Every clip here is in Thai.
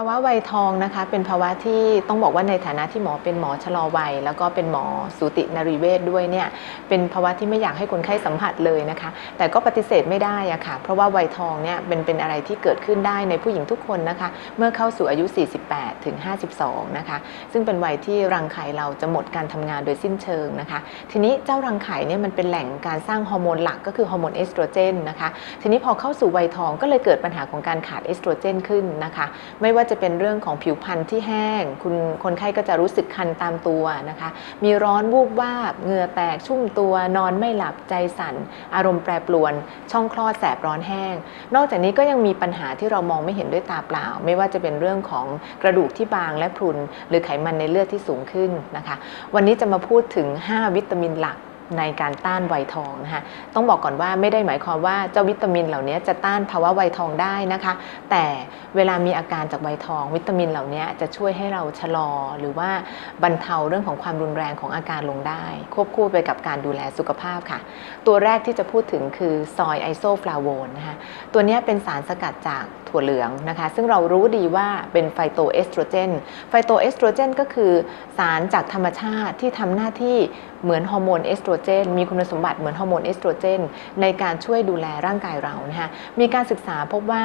ภาวะวัยทองนะคะ เป็นภาวะที่ต้องบอกว่าในฐานะที่หมอเป็นหมอชะลอวัย แล้วก็เป็นหมอสูตินรีเวชด้วยเนี่ยเป็นภาวะที่ไม่อยากให้คนไข้สัมผัสเลยนะคะ แต่ก็ปฏิเสธไม่ได้อะค่ะ เพราะว่าวัยทองเนี่ยเป็นเป็นอะไรที่เกิดขึ้นได้ในผู้หญิงทุกคนนะคะ เมื่อเข้าสู่อายุ 48ถึง52 นะคะ ซึ่งเป็นวัยที่รังไข่เราจะหมดการทำงานโดยสิ้นเชิงนะคะ ทีนี้เจ้ารังไข่เนี่ยมันเป็นแหล่งการสร้างฮอร์โมนหลักก็คือฮอร์โมนเอสโตรเจนนะคะทีนี้พอเข้าสู่วัยทองก็เลยเกิดปัญหาของการขาดเอสโตรเจนขึ้นนะคะ ไม่ว่าจะเป็นเรื่องของผิวพรรณที่แห้ง คุณคนไข้ก็จะรู้สึกคันตามตัวนะคะ มีร้อนวูบวาบเหงื่อแตกชุ่มตัวนอนไม่หลับใจสั่น อารมณ์แปรปรวน ช่องคลอดแสบร้อนแห้ง นอกจากนี้ก็ยังมีปัญหาที่เรามองไม่เห็นด้วยตาเปล่า ไม่ว่าจะเป็นเรื่องของกระดูกที่บางและพรุน หรือไขมันในเลือดที่สูงขึ้นนะคะ วันนี้จะมาพูดถึง 5 วิตามินหลัก ในการต้านไวทองนะคะต้องบอกก่อนว่าไม่ได้หมายความว่าเจ้าวิตามินเหล่านี้จะต้านภาวะไวทองได้นะคะ แต่เวลามีอาการจากไวทอง วิตามินเหล่านี้จะช่วยให้เราชะลอ หรือว่าบรรเทาเรื่องของความรุนแรงของอาการลงได้ ควบคู่ไปกับการดูแลสุขภาพค่ะ ตัวแรกที่จะพูดถึงคือซอยไอโซฟลาโวนนะคะตัวนี้เป็นสารสกัดจาก ถั่วเหลืองนะคะซึ่งเรารู้ดีว่าเป็นไฟโตเอสโตรเจน ไฟโตเอสโตรเจนก็คือสารจากธรรมชาติที่ทำหน้าที่เหมือนฮอร์โมนเอสโตรเจน มีคุณสมบัติเหมือนฮอร์โมนเอสโตรเจน ในการช่วยดูแลร่างกายเรานะคะมีการศึกษาพบว่า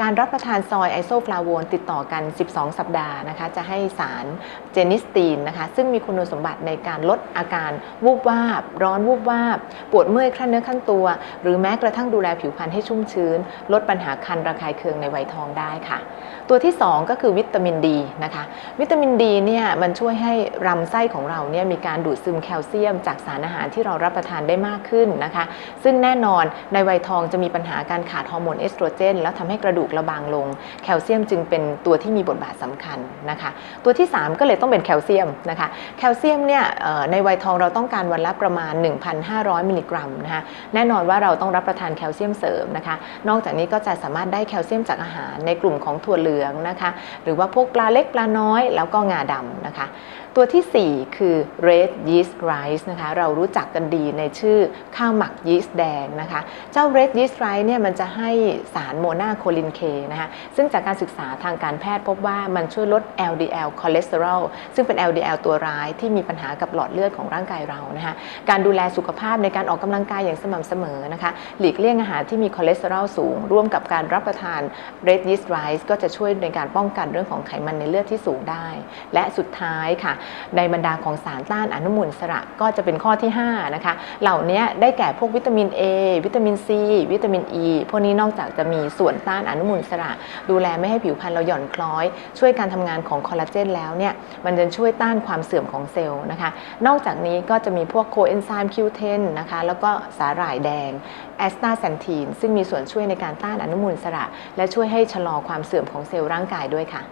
การรับประทานซอยไอโซฟลาโวนติดต่อกัน 12 สัปดาห์นะคะจะให้สารเจนิสตีนนะคะซึ่งมีคุณสมบัติในการลดอาการวูบวาบ ร้อนวูบวาบ ปวดเมื่อยคลั่นเนื้อคลั่นตัว หรือแม้กระทั่งดูแลผิวพรรณให้ชุ่มชื้น ลดปัญหาคันระคายเคืองในวัยทองได้ค่ะ ตัวที่ 2 ก็คือวิตามินดีนะคะ วิตามินดีเนี่ยมันช่วยให้ลำไส้ของเราเนี่ยมีการดูดซึมแคลเซียม จากสารอาหารที่เรารับประทานได้มากขึ้นนะคะ ซึ่งแน่นอนในวัยทองจะมีปัญหาการขาดฮอร์โมนเอสโตรเจน แล้วทำให้กระดูกเราบางลง แคลเซียมจึงเป็นตัวที่มีบทบาทสำคัญนะคะ ตัวที่ 3 ก็เลยต้องเป็นแคลเซียมนะคะ แคลเซียมเนี่ยในวัยทองเราต้องการวันละประมาณ 1,500 มิลลิกรัมนะคะ แน่นอนว่าเราต้องรับประทานแคลเซียมเสริมนะคะ นอกจากนี้ก็จะสามารถได้แคลเซียมจากอาหารในกลุ่มของถั่วเหลืองนะคะ หรือว่าพวกปลาเล็กปลาน้อยแล้วก็งาดำนะคะ ตัวทีสี่ 4 คือ red yeast rice นะคะ เรารู้จักกันดีในชื่อข้าวหมักยีสต์แดงนะคะ เจ้า red yeast rice เนี่ยมันจะให้สารโมนาโคลินเคนะคะ ซึ่งจากการศึกษาทางการแพทย์พบว่ามันช่วยลด LDL คอเลสเตอรอลซึ่งเป็น LDL ตัวร้ายที่มีปัญหากับหลอดเลือดของร่างกายเรานะคะ การดูแลสุขภาพในการออกกำลังกายอย่างสม่ำเสมอนะคะ หลีกเลี่ยงอาหารที่มีคอเลสเตอรอลสูง ร่วมกับการรับประทาน red yeast rice ก็จะช่วยในการป้องกันเรื่องของไขมันในเลือดที่สูงได้ และสุดท้ายค่ะ ในบรรดาของสารต้านอนุมูลอิสระก็จะเป็นข้อที่ 5 นะคะ เหล่านี้ได้แก่พวกวิตามิน A วิตามิน C วิตามิน E พวกนี้นอกจากจะมีส่วนต้านอนุมูลอิสระ ดูแลไม่ให้ผิวพรรณเราหย่อนคล้อย ช่วยการทำงานของคอลลาเจนแล้วเนี่ยมันจะช่วยต้านความเสื่อมของเซลล์นะคะ นอกจากนี้ก็จะมีพวกโคเอนไซม์ Q10 นะคะแล้วก็สาหร่ายแดงแอสตาแซนทีนซึ่งมีส่วนช่วยในการต้านอนุมูลอิสระและช่วยให้ชะลอความเสื่อมของเซลล์ร่างกายด้วยค่ะ